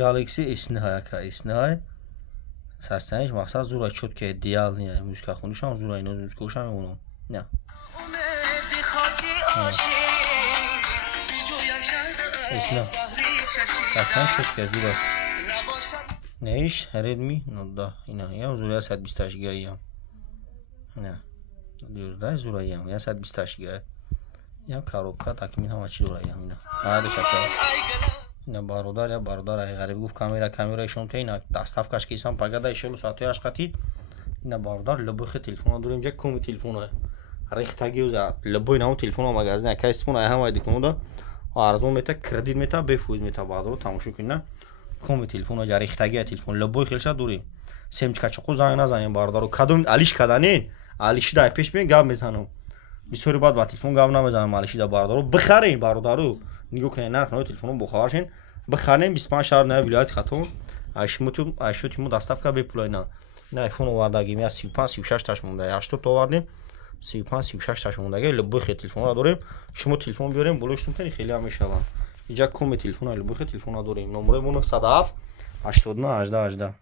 Galaxy S9 яка S9 састаниш мақсад зура чётка идеал не музыка хунишам зура ино музыка хушам оно не S9 састаниш чётка зура неиш Redmi Note 10 ина я зура 128 ГБ я не 12 зура я 128 ГБ я коробка такмин ҳама чӣ зура я ина ҳар шакл ина бародар я бародар ай ғариб гуфт камера ишон тейна даставкаш кисам пагада ишолу сатои ашқати ина бародар любохи телефон дорем ҷа куми телефон рехтаги уза любой намо телефон магазин ка истмон ай ҳама дикунуда арзон мета кредит мета бефуз мета баъдро тамошо кунна куми телефон ҷа рехтаги телефон любой хелша дорем семчка чоқу занг назанем бародаро кадом алиш каданен алишида ай пеш мен гап мезанам бисёри баъд ба телефон гап намезанам алишида бародаро бихарен бародаро нигоҳ кунед нарх нои телефоно бухаваршен бихарем 25 шаҳр на вилояти хатон айшотимо доставка бепулайна на айфон овардагим я 35-36 таш монда 80 овардем 35-36 таш мондаги любохи телефонро дорем шумо телефон биёрем болоштун тани хеле ҳам мешаванд инҷа куми телефона любохи телефона дорем номеро 907 89 18 18